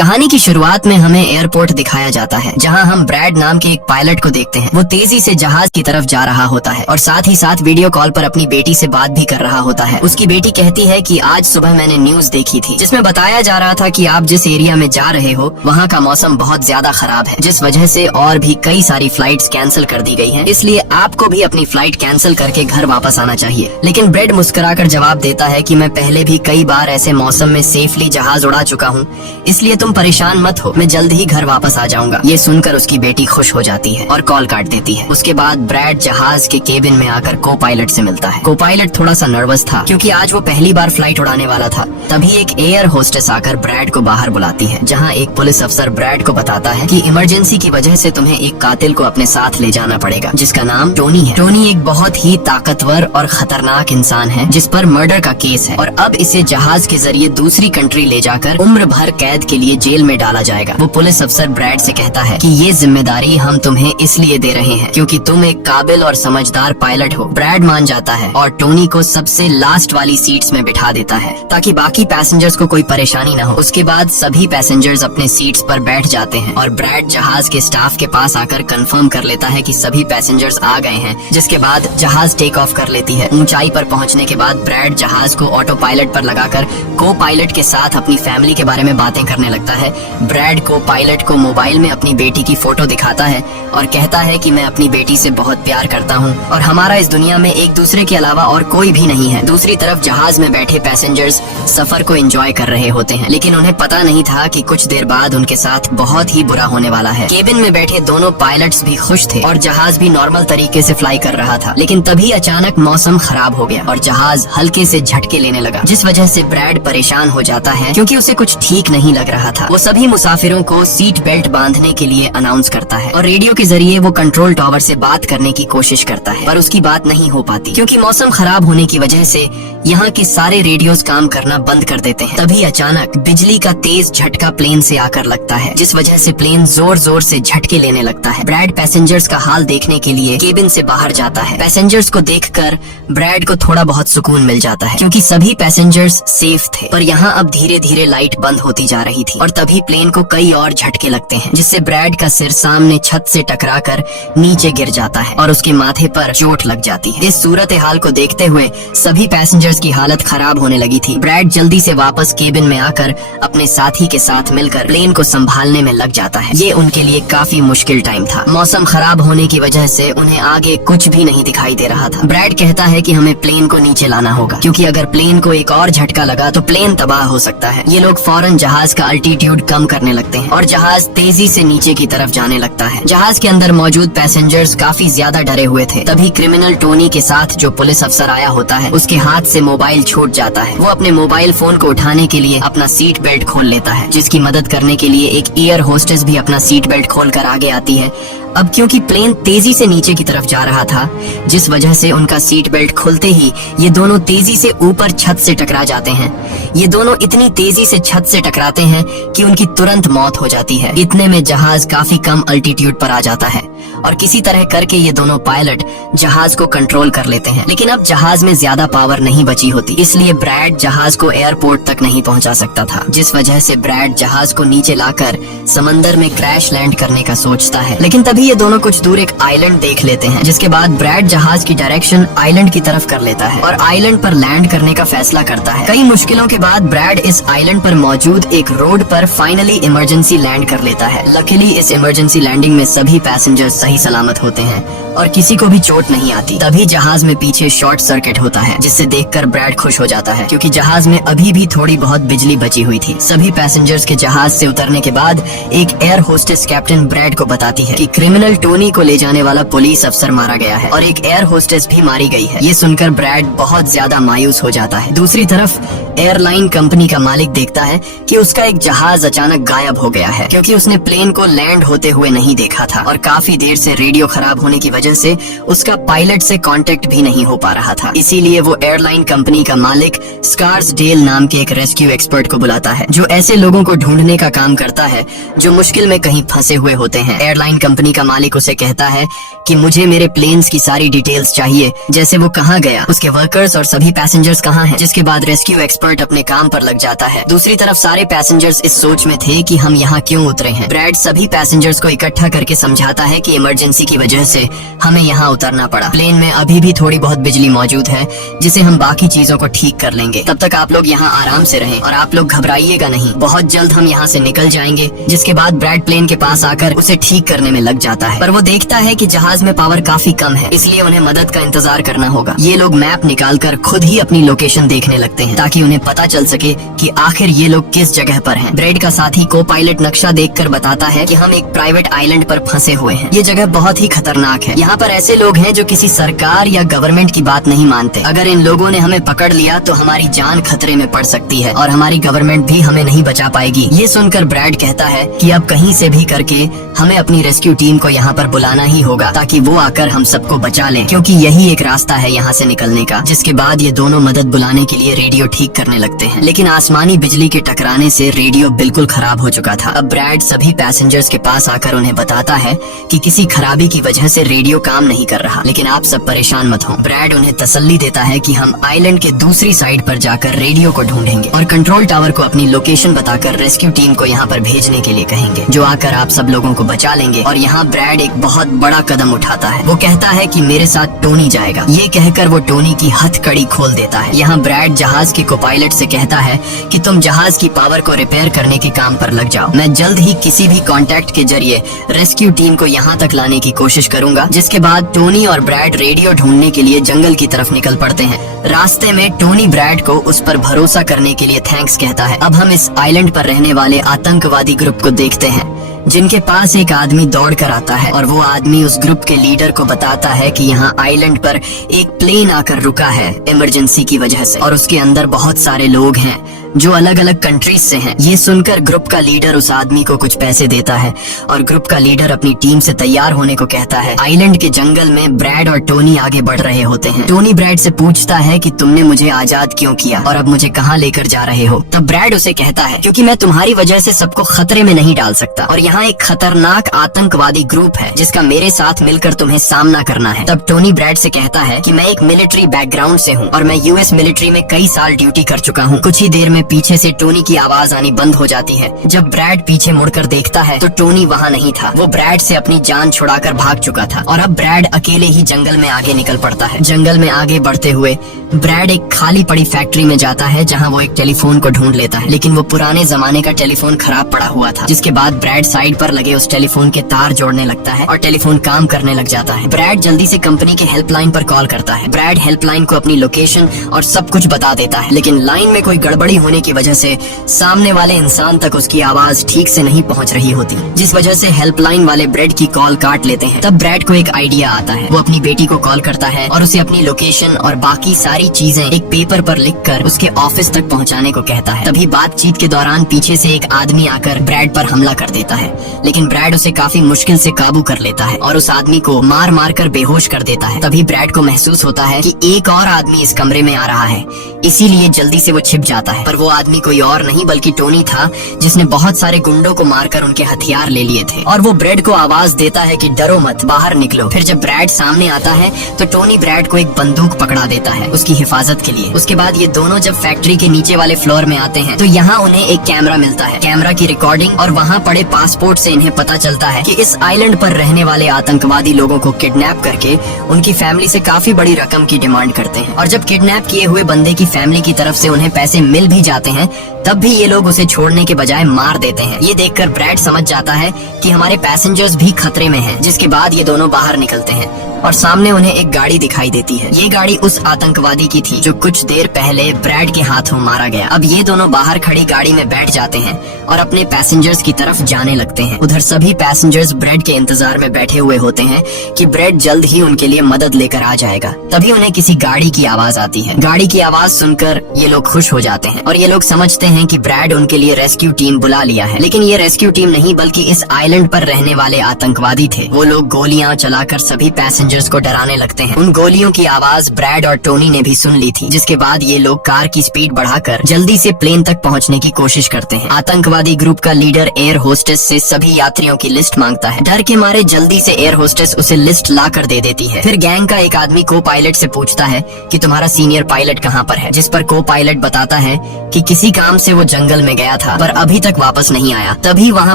कहानी की शुरुआत में हमें एयरपोर्ट दिखाया जाता है, जहां हम ब्रैड नाम के एक पायलट को देखते हैं। वो तेजी से जहाज की तरफ जा रहा होता है और साथ ही साथ वीडियो कॉल पर अपनी बेटी से बात भी कर रहा होता है। उसकी बेटी कहती है कि आज सुबह मैंने न्यूज देखी थी, जिसमें बताया जा रहा था कि आप जिस एरिया में जा रहे हो वहाँ का मौसम बहुत ज्यादा खराब है, जिस वजह से और भी कई सारी फ्लाइट्स कैंसिल कर दी गई हैं। इसलिए आपको भी अपनी फ्लाइट कैंसिल करके घर वापस आना चाहिए। लेकिन ब्रैड मुस्कुराकर जवाब देता है कि मैं पहले भी कई बार ऐसे मौसम में सेफली जहाज उड़ा चुका हूँ, इसलिए तुम परेशान मत हो, मैं जल्द ही घर वापस आ जाऊंगा। ये सुनकर उसकी बेटी खुश हो जाती है और कॉल काट देती है। उसके बाद ब्रैड जहाज के केबिन में आकर को पायलट से मिलता है। को पायलट थोड़ा सा नर्वस था क्योंकि आज वो पहली बार फ्लाइट उड़ाने वाला था। तभी एक एयर होस्टेस आकर ब्रैड को बाहर बुलाती है, जहाँ एक पुलिस अफसर ब्रैड को बताता है कि इमरजेंसी की वजह से तुम्हें एक कातिल को अपने साथ ले जाना पड़ेगा, जिसका नाम टोनी है। टोनी एक बहुत ही ताकतवर और खतरनाक इंसान है जिस पर मर्डर का केस है और अब इसे जहाज के जरिए दूसरी कंट्री ले जाकर उम्र भर कैद के लिए जेल में डाला जाएगा। वो पुलिस अफसर ब्रैड से कहता है कि ये जिम्मेदारी हम तुम्हें इसलिए दे रहे हैं क्योंकि तुम एक काबिल और समझदार पायलट हो। ब्रैड मान जाता है और टोनी को सबसे लास्ट वाली सीट्स में बिठा देता है ताकि बाकी पैसेंजर्स को कोई परेशानी न हो। उसके बाद सभी पैसेंजर्स अपने सीट्स पर बैठ जाते हैं और ब्रैड जहाज के स्टाफ के पास आकर कंफर्म कर लेता है कि सभी पैसेंजर्स आ गए हैं, जिसके बाद जहाज टेक ऑफ कर लेती है। ऊंचाई पर पहुंचने के बाद ब्रैड जहाज को ऑटो पायलट पर लगाकर को पायलट के साथ अपनी फैमिली के बारे में बातें करने लगता है। ब्रैड को पायलट को मोबाइल में अपनी बेटी की फोटो दिखाता है और कहता है कि मैं अपनी बेटी से बहुत प्यार करता हूँ और हमारा इस दुनिया में एक दूसरे के अलावा और कोई भी नहीं है। दूसरी तरफ जहाज में बैठे पैसेंजर्स सफर को एंजॉय कर रहे होते हैं, लेकिन उन्हें पता नहीं था कि कुछ देर बाद उनके साथ बहुत ही बुरा होने वाला है। केबिन में बैठे दोनों पायलट्स भी खुश थे और जहाज भी नॉर्मल तरीके से फ्लाई कर रहा था, लेकिन तभी अचानक मौसम खराब हो गया और जहाज हल्के से झटके लेने लगा, जिस वजह से ब्रैड परेशान हो जाता है क्योंकि उसे कुछ ठीक नहीं लग रहा था। वो सभी मुसाफिरों को सीट बेल्ट बांधने के लिए अनाउंस करता है और रेडियो के जरिए वो कंट्रोल टावर से बात करने की कोशिश करता है, पर उसकी बात नहीं हो पाती क्योंकि मौसम खराब होने की वजह से यहाँ के सारे रेडियोज काम करना बंद कर देते हैं। तभी अचानक बिजली का तेज झटका प्लेन से आकर लगता है, जिस वजह से प्लेन जोर जोर से झटके लेने लगता है। ब्रैड पैसेंजर्स का हाल देखने के लिए केबिन से बाहर जाता है। पैसेंजर्स को देखकर ब्रैड को थोड़ा बहुत सुकून मिल जाता है क्योंकि सभी पैसेंजर्स सेफ थे, पर यहाँ अब धीरे धीरे लाइट बंद होती जा रही थी और तभी प्लेन को कई और झटके लगते हैं, जिससे ब्रैड का सिर सामने छत से टकराकर नीचे गिर जाता है और उसके माथे पर चोट लग जाती है। इस सूरत हाल को देखते हुए सभी पैसेंजर्स की हालत खराब होने लगी थी। ब्रैड जल्दी से वापस केबिन में आकर अपने साथी के साथ मिलकर प्लेन को संभालने में लग जाता है। ये उनके लिए काफी मुश्किल टाइम था। मौसम खराब होने की वजह से उन्हें आगे कुछ भी नहीं दिखाई दे रहा था। ब्रैड कहता है कि हमें प्लेन को नीचे लाना होगा क्योंकि अगर प्लेन को एक और झटका लगा तो प्लेन तबाह हो सकता है। ये लोग फौरन जहाज का अल्टीट्यूड कम करने लगते हैं और जहाज तेजी से नीचे की तरफ जाने लगता है। जहाज के अंदर मौजूद पैसेंजर्स काफी ज्यादा डरे हुए थे। तभी क्रिमिनल टोनी के साथ जो पुलिस अफसर आया होता है, उसके हाथ से मोबाइल छूट जाता है। वो अपने मोबाइल फोन को उठाने के लिए अपना सीट बेल्ट खोल लेता है, जिसकी मदद करने के लिए एक एयर होस्टेस भी अपना सीट बेल्ट खोलकर आगे आती है। अब क्योंकि प्लेन तेजी से नीचे की तरफ जा रहा था, जिस वजह से उनका सीट बेल्ट खुलते ही ये दोनों तेजी से ऊपर छत से टकरा जाते हैं। ये दोनों इतनी तेजी से छत से टकराते हैं कि उनकी तुरंत मौत हो जाती है। इतने में जहाज काफी कम अल्टीट्यूड पर आ जाता है और किसी तरह करके ये दोनों पायलट जहाज को कंट्रोल कर लेते हैं। लेकिन अब जहाज में ज्यादा पावर नहीं बची होती, इसलिए ब्रैड जहाज को एयरपोर्ट तक नहीं पहुंचा सकता था, जिस वजह से ब्रैड जहाज को नीचे लाकर समंदर में क्रैश लैंड करने का सोचता है। लेकिन तभी ये दोनों कुछ दूर एक आइलैंड देख लेते हैं, जिसके बाद ब्रैड जहाज की डायरेक्शन आइलैंड की तरफ कर लेता है और आइलैंड पर लैंड करने का फैसला करता है। कई मुश्किलों के बाद ब्रैड इस आइलैंड पर मौजूद एक रोड पर फाइनली इमरजेंसी लैंड कर लेता है। लकीली इस इमरजेंसी लैंडिंग में सभी पैसेंजर्स सही सलामत होते हैं और किसी को भी चोट नहीं आती। तभी जहाज में पीछे शॉर्ट सर्किट होता है, जिससे देखकर ब्रैड खुश हो जाता है क्योंकि जहाज में अभी भी थोड़ी बहुत बिजली बची हुई थी। सभी पैसेंजर्स के जहाज से उतरने के बाद एक एयर होस्टेस कैप्टन ब्रैड को बताती है कि क्रिमिनल टोनी को ले जाने वाला पुलिस अफसर मारा गया है और एक एयर होस्टेस भी मारी गई है। ये सुनकर ब्रैड बहुत ज्यादा मायूस हो जाता है। दूसरी तरफ एयरलाइन कंपनी का मालिक देखता है कि उसका एक जहाज अचानक गायब हो गया है क्योंकि उसने प्लेन को लैंड होते हुए नहीं देखा था और काफी देर से रेडियो खराब होने की वजह से उसका पायलट से कांटेक्ट भी नहीं हो पा रहा था। इसीलिए वो एयरलाइन कंपनी का मालिक स्कार्सडेल नाम के एक रेस्क्यू एक्सपर्ट को बुलाता है, जो ऐसे लोगों को ढूंढने का काम करता है जो मुश्किल में कहीं फंसे हुए होते हैं। एयरलाइन कंपनी का मालिक उसे कहता है कि मुझे मेरे प्लेन्स की सारी डिटेल्स चाहिए, जैसे वो कहाँ गया, उसके वर्कर्स और सभी पैसेंजर्स कहाँ हैं। जिसके बाद रेस्क्यू एक्सपर्ट अपने काम पर लग जाता है। दूसरी तरफ सारे पैसेंजर्स इस सोच में थे कि हम यहाँ क्यों उतरे हैं। ब्रैड सभी पैसेंजर्स को इकट्ठा करके समझाता है कि इमरजेंसी की वजह से हमें यहाँ उतरना पड़ा। प्लेन में अभी भी थोड़ी बहुत बिजली मौजूद है, जिसे हम बाकी चीजों को ठीक कर लेंगे। तब तक आप लोग यहाँ आराम से रहें और आप लोग घबराइएगा नहीं, बहुत जल्द हम यहाँ से निकल जाएंगे। जिसके बाद ब्रैड प्लेन के पास आकर उसे ठीक करने में लग जाता है, पर वो देखता है कि जहाज में पावर काफी कम है, इसलिए उन्हें मदद का इंतजार करना होगा। ये लोग मैप निकालकर खुद ही अपनी लोकेशन देखने लगते हैं ताकि उन्हें पता चल सके कि आखिर ये लोग किस जगह पर हैं। ब्रैड का साथी को पायलट नक्शा देखकर बताता है कि हम एक प्राइवेट आइलैंड पर फंसे हुए हैं। ये जगह बहुत ही खतरनाक है। यहाँ पर ऐसे लोग हैं जो किसी सरकार या गवर्नमेंट की बात नहीं मानते। अगर इन लोगों ने हमें पकड़ लिया तो हमारी जान खतरे में पड़ सकती है और हमारी गवर्नमेंट भी हमें नहीं बचा पाएगी। ये सुनकर ब्रैड कहता है कि अब कहीं से भी करके हमें अपनी रेस्क्यू टीम को यहाँ पर बुलाना ही होगा ताकि वो आकर हम सबको बचा लें, क्योंकि यही एक रास्ता है यहाँ से निकलने का। जिसके बाद ये दोनों मदद बुलाने के लिए रेडियो ठीक करने लगते हैं, लेकिन आसमानी बिजली के टकराने से रेडियो बिल्कुल खराब हो चुका था। अब ब्रैड सभी पैसेंजर्स के पास आकर उन्हें बताता है कि किसी खराबी की वजह से रेडियो काम नहीं कर रहा, लेकिन आप सब परेशान मत हो। ब्रैड उन्हें तसल्ली देता है कि हम आइलैंड के दूसरी साइड पर जाकर रेडियो को ढूंढेंगे और कंट्रोल टावर को अपनी लोकेशन बताकर रेस्क्यू टीम को यहाँ पर भेजने के लिए कहेंगे, जो आकर आप सब लोगों को बचा लेंगे। और यहाँ ब्रैड एक बहुत बड़ा कदम उठाता है। वो कहता है कि मेरे साथ टोनी जाएगा। ये कहकर वो टोनी की हथकड़ी खोल देता है। यहाँ ब्रैड जहाज के कोपायलट से कहता है कि तुम जहाज की पावर को रिपेयर करने के काम पर लग जाओ। मैं जल्द ही किसी भी कांटेक्ट के जरिए रेस्क्यू टीम को यहाँ तक लाने की कोशिश करूंगा। जिसके बाद टोनी और ब्रैड रेडियो ढूंढने के लिए जंगल की तरफ निकल पड़ते हैं। रास्ते में टोनी ब्रैड को उस पर भरोसा करने के लिए थैंक्स कहता है। अब हम इस आइलैंड पर रहने वाले आतंकवादी ग्रुप को देखते हैं, जिनके पास एक आदमी दौड़ कर आता है और वो आदमी उस ग्रुप के लीडर को बताता है कि यहाँ आइलैंड पर एक प्लेन आकर रुका है इमरजेंसी की वजह से और उसके अंदर बहुत सारे लोग हैं जो अलग अलग कंट्रीज से हैं। ये सुनकर ग्रुप का लीडर उस आदमी को कुछ पैसे देता है और ग्रुप का लीडर अपनी टीम से तैयार होने को कहता है। आइलैंड के जंगल में ब्रैड और टोनी आगे बढ़ रहे होते हैं। टोनी ब्रैड से पूछता है कि तुमने मुझे आजाद क्यों किया और अब मुझे कहाँ लेकर जा रहे हो। तब ब्रैड उसे कहता है क्योंकि मैं तुम्हारी वजह से सबको खतरे में नहीं डाल सकता और यहाँ एक खतरनाक आतंकवादी ग्रुप है जिसका मेरे साथ मिलकर तुम्हें सामना करना है। तब टोनी ब्रैड से कहता है कि मैं एक मिलिट्री बैकग्राउंड से हूँ और मैं यूएस मिलिट्री में कई साल ड्यूटी कर चुका हूँ। कुछ ही देर में पीछे से टोनी की आवाज आनी बंद हो जाती है। जब ब्रैड पीछे मुड़कर देखता है तो टोनी वहाँ नहीं था। वो ब्रैड से अपनी जान छुड़ाकर भाग चुका था और अब ब्रैड अकेले ही जंगल में आगे निकल पड़ता है। जंगल में आगे बढ़ते हुए ब्रैड एक खाली पड़ी फैक्ट्री में जाता है जहाँ वो एक टेलीफोन को ढूंढ लेता है, लेकिन वो पुराने जमाने का टेलीफोन खराब पड़ा हुआ था। जिसके बाद ब्रैड साइड पर लगे उस टेलीफोन के तार जोड़ने लगता है और टेलीफोन काम करने लग जाता है। ब्रैड जल्दी से कंपनी के हेल्पलाइन पर कॉल करता है। ब्रैड हेल्पलाइन को अपनी लोकेशन और सब कुछ बता देता है, लेकिन लाइन में कोई गड़बड़ी होने की वजह से सामने वाले इंसान तक उसकी आवाज ठीक से नहीं पहुंच रही होती, जिस वजह से हेल्पलाइन वाले ब्रैड की कॉल काट लेते हैं। तब ब्रैड को एक आइडिया आता है। वो अपनी बेटी को कॉल करता है और उसे अपनी लोकेशन और बाकी सारी चीजें एक पेपर पर लिखकर उसके ऑफिस तक पहुंचाने को कहता है। तभी बातचीत के दौरान पीछे से एक आदमी आकर ब्रैड पर हमला कर देता है, लेकिन ब्रैड उसे काफी मुश्किल से काबू कर लेता है और उस आदमी को मार मार कर बेहोश कर देता है। तभी ब्रैड को महसूस होता है कि एक और आदमी इस कमरे में आ रहा है, इसीलिए जल्दी से वो छिप जाता है। पर वो आदमी कोई और नहीं बल्कि टोनी था, जिसने बहुत सारे गुंडों को मारकर उनके हथियार ले लिए थे। और वो ब्रैड को आवाज देता है कि डरो मत, बाहर निकलो। फिर जब ब्रैड सामने आता है तो टोनी ब्रैड को एक बंदूक पकड़ा देता है उसकी हिफाजत के लिए। उसके बाद ये दोनों जब फैक्ट्री के नीचे वाले फ्लोर में आते हैं तो यहाँ उन्हें एक कैमरा मिलता है, कैमरा की रिकॉर्डिंग और वहाँ पड़े पासपोर्ट से इन्हें पता चलता है कि इस आइलैंड पर रहने वाले आतंकवादी लोगों को किडनैप करके उनकी फैमिली से काफी बड़ी रकम की डिमांड करते हैं। और जब किडनैप किए हुए बंदे की फैमिली की तरफ से उन्हें पैसे मिल भी जाते हैं तब भी ये लोग उसे छोड़ने के बजाय मार देते हैं। ये देखकर ब्रैड समझ जाता है कि हमारे पैसेंजर्स भी खतरे में हैं। जिसके बाद ये दोनों बाहर निकलते हैं और सामने उन्हें एक गाड़ी दिखाई देती है। ये गाड़ी उस आतंकवादी की थी जो कुछ देर पहले ब्रैड के हाथों मारा गया। अब ये दोनों बाहर खड़ी गाड़ी में बैठ जाते हैं और अपने पैसेंजर्स की तरफ जाने लगते हैं। उधर सभी पैसेंजर्स ब्रैड के इंतजार में बैठे हुए होते हैं कि ब्रैड जल्द ही उनके लिए मदद लेकर आ जाएगा। तभी उन्हें किसी गाड़ी की आवाज आती है। गाड़ी की आवाज सुनकर ये लोग खुश हो जाते हैं और ये लोग समझते हैं कि ब्रैड उनके लिए रेस्क्यू टीम बुला लिया है। लेकिन ये रेस्क्यू टीम नहीं बल्कि इस आइलैंड पर रहने वाले आतंकवादी थे। वो लोग गोलियां चलाकर सभी पैसेंजर्स को डराने लगते हैं। उन गोलियों की आवाज ब्रैड और टोनी ने भी सुन ली थी, जिसके बाद ये लोग कार की स्पीड बढ़ाकर जल्दी से प्लेन तक पहुंचने की कोशिश करते हैं। आतंकवादी ग्रुप का लीडर एयर होस्टेस से सभी यात्रियों की लिस्ट मांगता है। डर के मारे जल्दी से एयर होस्टेस उसे लिस्ट ला कर दे देती है। फिर गैंग का एक आदमी को पायलट से पूछता है कि तुम्हारा सीनियर पायलट कहाँ पर है, जिस पर को पायलट बताता है कि किसी काम से वो जंगल में गया था पर अभी तक वापस नहीं आया। तभी वहाँ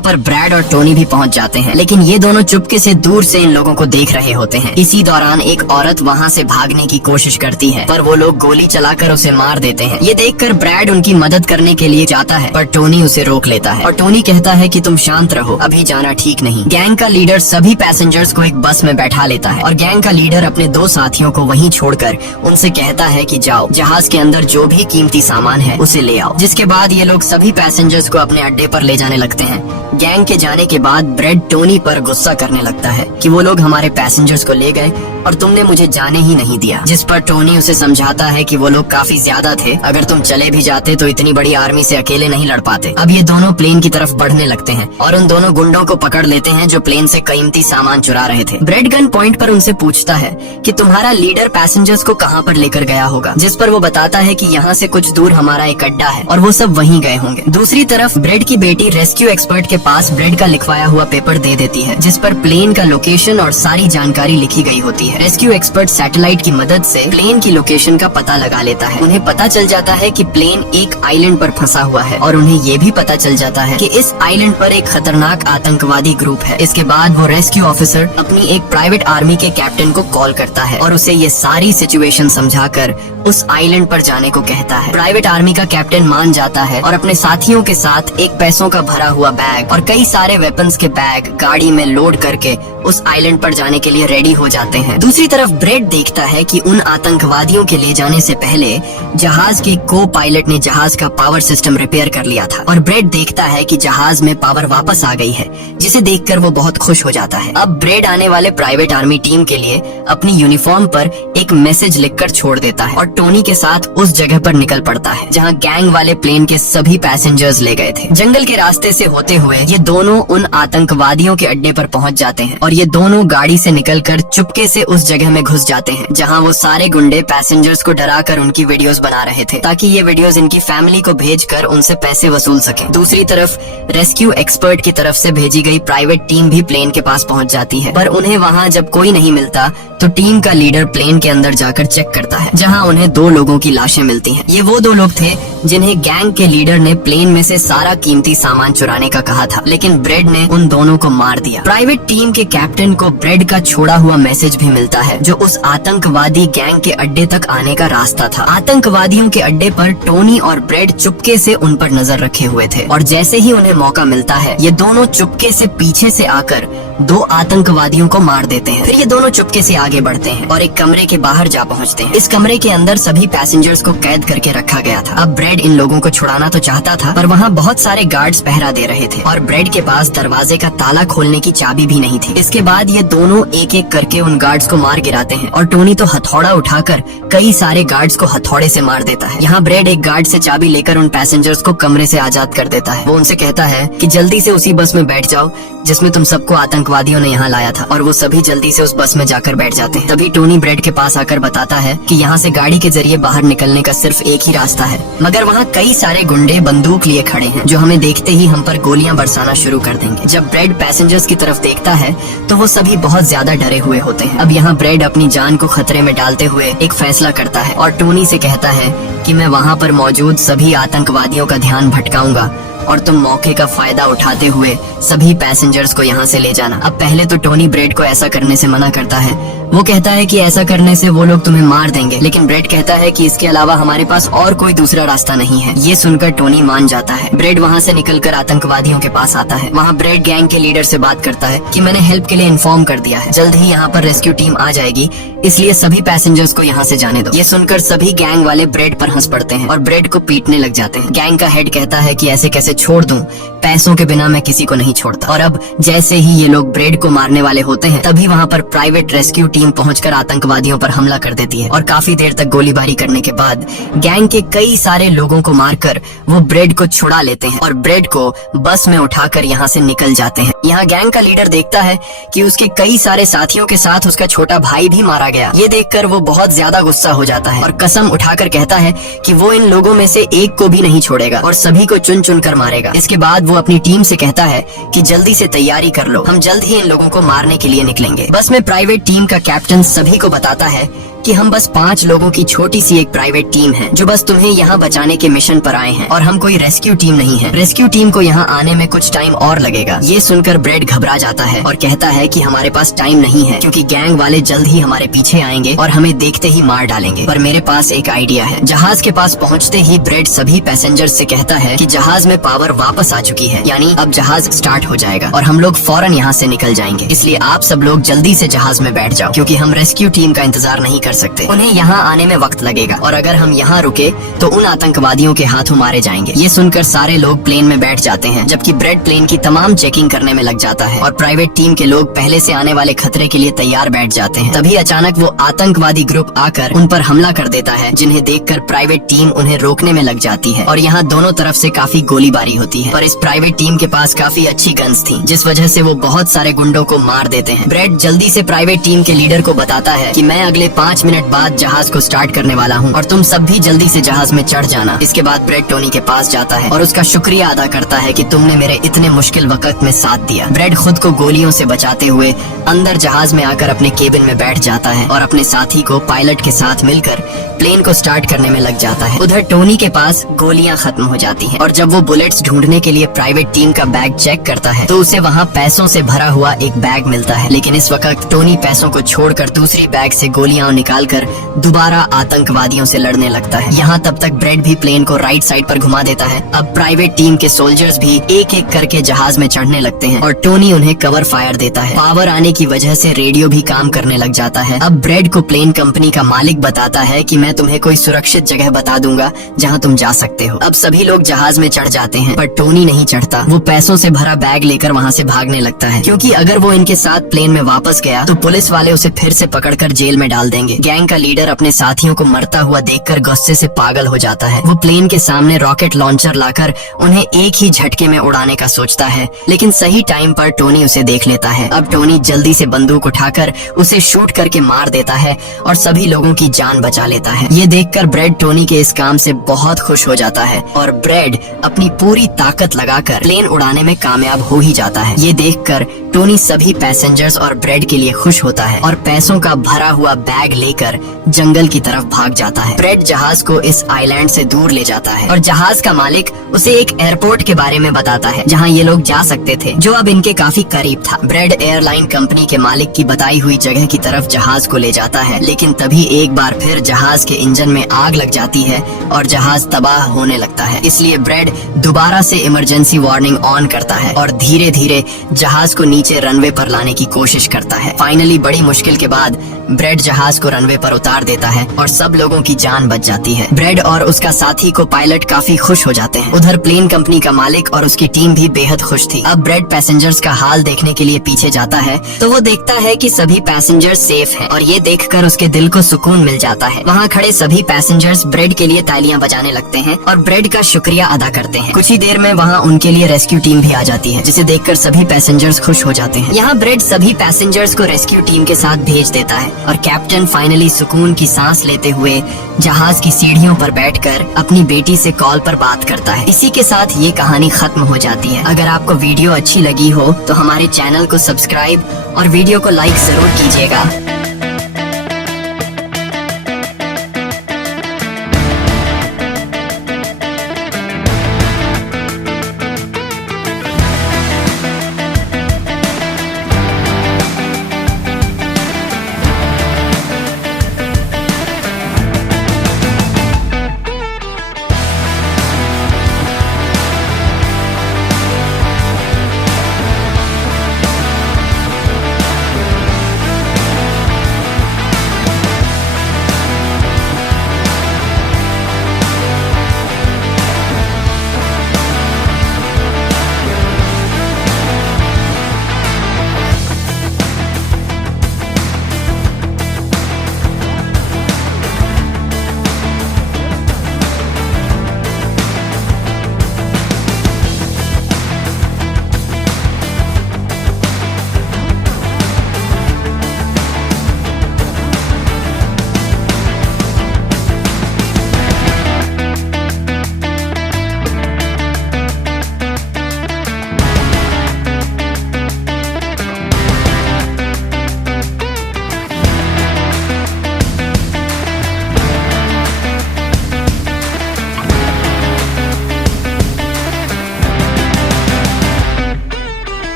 पर ब्रैड और टोनी भी पहुँच जाते हैं, लेकिन ये दोनों चुपके से दूर से इन लोगों को देख रहे होते हैं। इसी दौरान एक औरत वहाँ से भागने की कोशिश करती है, पर वो लोग गोली चलाकर उसे मार देते हैं। ये देखकर ब्रैड उनकी मदद करने के लिए जाता है, पर टोनी उसे रोक लेता है और टोनी कहता है कि तुम शांत रहो, अभी जाना ठीक नहीं। गैंग का लीडर सभी पैसेंजर्स को एक बस में बैठा लेता है और गैंग का लीडर अपने 2 साथियों को वहीं छोड़कर उनसे कहता है कि जाओ, जहाज के अंदर जो भी कीमती सामान है उसे ले आओ। जिसके बाद ये लोग सभी पैसेंजर्स को अपने अड्डे पर ले जाने लगते हैं। गैंग के जाने के बाद ब्रेड टोनी पर गुस्सा करने लगता है कि वो लोग हमारे पैसेंजर्स को ले गए और तुमने मुझे जाने ही नहीं दिया। जिस पर टोनी उसे समझाता है कि वो लोग काफी ज्यादा थे, अगर तुम चले भी जाते तो इतनी बड़ी आर्मी से अकेले नहीं लड़ पाते। अब ये दोनों प्लेन की तरफ बढ़ने लगते हैं और उन दोनों गुंडों को पकड़ लेते हैं जो प्लेन से कीमती सामान चुरा रहे थे। ब्रेड गन पॉइंट पर उनसे पूछता है कि तुम्हारा लीडर पैसेंजर्स को कहाँ पर लेकर गया होगा, जिस पर वो बताता है कि यहाँ से कुछ दूर हमारा एक अड्डा है और वो सब वहीं गए होंगे। दूसरी तरफ ब्रेड की बेटी रेस्क्यू एक्सपर्ट के पास ब्रेड का लिखवाया हुआ पेपर दे देती है, जिस पर प्लेन का लोकेशन और सारी जानकारी लिखी गई होती है। रेस्क्यू एक्सपर्ट सैटेलाइट की मदद से प्लेन की लोकेशन का पता लगा लेता है। उन्हें पता चल जाता है कि प्लेन एक आइलैंड पर फंसा हुआ है और उन्हें ये भी पता चल जाता है कि इस आइलैंड पर एक खतरनाक आतंकवादी ग्रुप है। इसके बाद वो रेस्क्यू ऑफिसर अपनी एक प्राइवेट आर्मी के कैप्टन को कॉल करता है और उसे ये सारी सिचुएशन समझाकर उस आइलैंड पर जाने को कहता है। प्राइवेट आर्मी का कैप्टन मान जाता है और अपने साथियों के साथ एक पैसों का भरा हुआ बैग और कई सारे वेपन्स के बैग गाड़ी में लोड करके उस आइलैंड पर जाने के लिए रेडी हो जाते हैं। दूसरी तरफ ब्रेड देखता है कि उन आतंकवादियों के ले जाने से पहले जहाज के को पायलट ने जहाज का पावर सिस्टम रिपेयर कर लिया था और ब्रेड देखता है कि जहाज में पावर वापस आ गई है, जिसे देखकर वो बहुत खुश हो जाता है। अब ब्रेड आने वाले प्राइवेट आर्मी टीम के लिए अपनी यूनिफॉर्म पर एक मैसेज लिखकर छोड़ देता है और टोनी के साथ उस जगह पर निकल पड़ता है जहां गैंग वाले प्लेन के सभी पैसेंजर्स ले गए थे। जंगल के रास्ते से होते हुए ये दोनों उन आतंकवादियों के अड्डे पर पहुंच जाते हैं और ये दोनों गाड़ी से निकलकर चुपके से उस जगह में घुस जाते हैं जहां वो सारे गुंडे पैसेंजर्स को डराकर उनकी वीडियोस बना रहे थे ताकि ये वीडियोस इनकी फैमिली को भेजकर उनसे पैसे वसूल सके। दूसरी तरफ रेस्क्यू एक्सपर्ट की तरफ से भेजी गई प्राइवेट टीम भी प्लेन के पास पहुंच जाती है, पर उन्हें वहां जब कोई नहीं मिलता तो टीम का लीडर प्लेन के अंदर जाकर चेक करता है जहां उन्हें 2 लोगों की लाशें मिलती हैं। ये वो 2 लोग थे जिन्हें गैंग के लीडर ने प्लेन में से सारा कीमती सामान चुराने का कहा था, लेकिन ब्रेड ने उन दोनों को मार दिया। प्राइवेट टीम के कैप्टन को ब्रेड का छोड़ा हुआ मैसेज भी मिलता है जो उस आतंकवादी गैंग के अड्डे तक आने का रास्ता था। आतंकवादियों के अड्डे पर टोनी और ब्रेड चुपके से उन पर नजर रखे हुए थे और जैसे ही उन्हें मौका मिलता है ये दोनों चुपके से पीछे से आकर 2 आतंकवादियों को मार देते हैं। फिर ये दोनों चुपके से आगे बढ़ते हैं और एक कमरे के बाहर जा पहुंचते हैं। इस कमरे के अंदर सभी पैसेंजर्स को कैद करके रखा गया था। अब ब्रेड इन लोगों को छुड़ाना तो चाहता था, पर वहाँ बहुत सारे गार्ड्स पहरा दे रहे थे और ब्रेड के पास दरवाजे का ताला खोलने की चाबी भी नहीं थी। इसके बाद ये दोनों एक एक करके उन गार्ड्स को मार गिराते हैं और टोनी तो हथौड़ा उठाकर कई सारे गार्ड्स को हथौड़े से मार देता है। यहाँ ब्रेड एक गार्ड से चाबी लेकर उन पैसेंजर्स को कमरे से आजाद कर देता है। वो उनसे कहता है कि जल्दी से उसी बस में बैठ जाओ जिसमें तुम सबको आतंकवादियों ने यहाँ लाया था, और वो सभी जल्दी से उस बस में जाकर बैठ जाते हैं। तभी टोनी ब्रेड के पास आकर बताता है कि यहाँ से गाड़ी के जरिए बाहर निकलने का सिर्फ एक ही रास्ता है, मगर वहाँ कई सारे गुंडे बंदूक लिए खड़े हैं जो हमें देखते ही हम पर गोलियां बरसाना शुरू कर देंगे। जब ब्रेड पैसेंजर्स की तरफ देखता है तो वो सभी बहुत ज्यादा डरे हुए होते हैं। अब यहाँ ब्रेड अपनी जान को खतरे में डालते हुए एक फैसला करता है और टोनी से कहता है कि मैं वहाँ पर मौजूद सभी आतंकवादियों का ध्यान भटकाऊंगा और तुम मौके का फायदा उठाते हुए सभी पैसेंजर्स को यहाँ से ले जाना। अब पहले तो टोनी ब्रेड को ऐसा करने से मना करता है। वो कहता है कि ऐसा करने से वो लोग तुम्हें मार देंगे, लेकिन ब्रेड कहता है कि इसके अलावा हमारे पास और कोई दूसरा रास्ता नहीं है। ये सुनकर टोनी मान जाता है। ब्रेड वहाँ से निकलकर आतंकवादियों के पास आता है। वहाँ ब्रेड गैंग के लीडर से बात करता है कि मैंने हेल्प के लिए इन्फॉर्म कर दिया है, जल्द ही यहाँ पर रेस्क्यू टीम आ जाएगी, इसलिए सभी पैसेंजर्स को यहाँ से जाने दो। ये सुनकर सभी गैंग वाले ब्रेड पर हंस पड़ते हैं और ब्रेड को पीटने लग जाते हैं। गैंग का हेड कहता है कि ऐसे कैसे छोड़ दूं, पैसों के बिना मैं किसी को नहीं छोड़ता। और अब जैसे ही ये लोग ब्रेड को मारने वाले होते हैं तभी वहाँ पर प्राइवेट रेस्क्यू टीम टीम पहुंचकर आतंकवादियों पर हमला कर देती है और काफी देर तक गोलीबारी करने के बाद गैंग के कई सारे लोगों को मारकर वो ब्रेड को छुड़ा लेते हैं और ब्रेड को बस में उठाकर यहाँ से निकल जाते हैं। यहाँ गैंग का लीडर देखता है कि उसके कई सारे साथियों के साथ उसका छोटा भाई भी मारा गया। ये देखकर वो बहुत ज्यादा गुस्सा हो जाता है और कसम उठाकर कहता है कि वो इन लोगों में से एक को भी नहीं छोड़ेगा और सभी को चुन चुन कर मारेगा। इसके बाद वो अपनी टीम से कहता है कि जल्दी से तैयारी कर लो, हम जल्द ही इन लोगों को मारने के लिए निकलेंगे। बस में प्राइवेट टीम का कैप्टन सभी को बताता है कि हम बस 5 लोगों की छोटी सी एक प्राइवेट टीम है जो बस तुम्हें यहाँ बचाने के मिशन पर आए हैं और हम कोई रेस्क्यू टीम नहीं है। रेस्क्यू टीम को यहाँ आने में कुछ टाइम और लगेगा। ये सुनकर ब्रेड घबरा जाता है और कहता है कि हमारे पास टाइम नहीं है क्योंकि गैंग वाले जल्द ही हमारे पीछे आएंगे और हमें देखते ही मार डालेंगे। पर मेरे पास एक आइडिया है। जहाज के पास पहुँचते ही ब्रेड सभी पैसेंजर्स से कहता है कि जहाज में पावर वापस आ चुकी है, यानी अब जहाज स्टार्ट हो जाएगा और हम लोग फौरन यहाँ से निकल जाएंगे। इसलिए आप सब लोग जल्दी से जहाज में बैठ जाओ क्योंकि हम रेस्क्यू टीम का इंतजार नहीं कर सकते। उन्हें यहाँ आने में वक्त लगेगा और अगर हम यहाँ रुके तो उन आतंकवादियों के हाथों मारे जाएंगे। ये सुनकर सारे लोग प्लेन में बैठ जाते हैं जबकि ब्रेड प्लेन की तमाम चेकिंग करने में लग जाता है और प्राइवेट टीम के लोग पहले से आने वाले खतरे के लिए तैयार बैठ जाते हैं। तभी अचानक वो आतंकवादी ग्रुप आकर उन पर हमला कर देता है, जिन्हें देखकर प्राइवेट टीम उन्हें रोकने में लग जाती है और यहाँ दोनों तरफ से काफी गोलीबारी होती है। पर इस प्राइवेट टीम के पास काफी अच्छी गन्स थी जिस वजह से वो बहुत सारे गुंडों को मार देते हैं। ब्रेड जल्दी से प्राइवेट टीम के लीडर को बताता है कि मैं अगले 5 मिनट बाद जहाज को स्टार्ट करने वाला हूँ और तुम सब भी जल्दी से जहाज में चढ़ जाना। इसके बाद ब्रेड टोनी के पास जाता है और उसका शुक्रिया अदा करता है कि तुमने मेरे इतने मुश्किल वक्त में साथ दिया। ब्रेड खुद को गोलियों से बचाते हुए अंदर जहाज में आकर अपने केबिन में बैठ जाता है और अपने साथी को पायलट के साथ मिलकर प्लेन को स्टार्ट करने में लग जाता है। उधर टोनी के पास गोलियां खत्म हो जाती हैं और जब वो बुलेट्स ढूंढने के लिए प्राइवेट टीम का बैग चेक करता है तो उसे वहाँ पैसों से भरा हुआ एक बैग मिलता है। लेकिन इस वक्त टोनी पैसों को छोड़कर दूसरी बैग से गोलियां निकालकर दोबारा आतंकवादियों से लड़ने लगता है। यहाँ तब तक ब्रेड भी प्लेन को राइट साइड पर घुमा देता है। अब प्राइवेट टीम के सोल्जर्स भी एक एक करके जहाज में चढ़ने लगते हैं और टोनी उन्हें कवर फायर देता है। पावर आने की वजह से रेडियो भी काम करने लग जाता है। अब ब्रेड को प्लेन कंपनी का मालिक बताता है कि मैं तुम्हें कोई सुरक्षित जगह बता दूंगा जहाँ तुम जा सकते हो। अब सभी लोग जहाज में चढ़ जाते हैं पर टोनी नहीं चढ़ता। वो पैसों से भरा बैग लेकर वहाँ से भागने लगता है क्योंकि अगर वो इनके साथ प्लेन में वापस गया तो पुलिस वाले उसे फिर से पकड़कर जेल में डाल देंगे। गैंग का लीडर अपने साथियों को मरता हुआ देखकर गुस्से से पागल हो जाता है। वो प्लेन के सामने रॉकेट लॉन्चर लाकर उन्हें एक ही झटके में उड़ाने का सोचता है, लेकिन सही टाइम पर टोनी उसे देख लेता है। अब टोनी जल्दी से बंदूक उठाकर उसे शूट करके मार देता है और सभी लोगों की जान बचा लेता है। ये देखकर ब्रेड टोनी के इस काम से बहुत खुश हो जाता है और ब्रेड अपनी पूरी ताकत लगाकर प्लेन उड़ाने में कामयाब हो ही जाता है। ये देखकर टोनी सभी पैसेंजर्स और ब्रेड के लिए खुश होता है और पैसों का भरा हुआ बैग लेकर जंगल की तरफ भाग जाता है। ब्रेड जहाज को इस आइलैंड से दूर ले जाता है और जहाज का मालिक उसे एक एयरपोर्ट के बारे में बताता है जहां ये लोग जा सकते थे, जो अब इनके काफी करीब था। ब्रेड एयरलाइन कंपनी के मालिक की बताई हुई जगह की तरफ जहाज को ले जाता है, लेकिन तभी एक बार फिर जहाज के इंजन में आग लग जाती है और जहाज तबाह होने लगता है। इसलिए ब्रेड दोबारा से इमरजेंसी वार्निंग ऑन करता है और धीरे धीरे जहाज को नीचे रनवे पर लाने की कोशिश करता है। फाइनली बड़ी मुश्किल के बाद ब्रेड जहाज को रनवे पर उतार देता है और सब लोगों की जान बच जाती है। ब्रेड और उसका साथी को पायलट काफी खुश हो जाते हैं। उधर प्लेन कंपनी का मालिक और उसकी टीम भी बेहद खुश थी। अब ब्रेड पैसेंजर्स का हाल देखने के लिए पीछे जाता है तो वो देखता है कि सभी पैसेंजर्स सेफ हैं और ये देखकर उसके दिल को सुकून मिल जाता है। वहाँ खड़े सभी पैसेंजर्स ब्रेड के लिए तालियां बजाने लगते हैं और ब्रेड का शुक्रिया अदा करते हैं। कुछ ही देर में वहाँ उनके लिए रेस्क्यू टीम भी आ जाती है, जिसे देखकर सभी पैसेंजर्स खुश हो जाते हैं। यहाँ ब्रेड सभी पैसेंजर्स को रेस्क्यू टीम के साथ भेज देता है और कैप्टन फाइनली सुकून की सांस लेते हुए जहाज की सीढ़ियों पर बैठकर अपनी बेटी से कॉल पर बात करता है। इसी के साथ ये कहानी खत्म हो जाती है। अगर आपको वीडियो अच्छी लगी हो तो हमारे चैनल को सब्सक्राइब और वीडियो को लाइक जरूर कीजिएगा।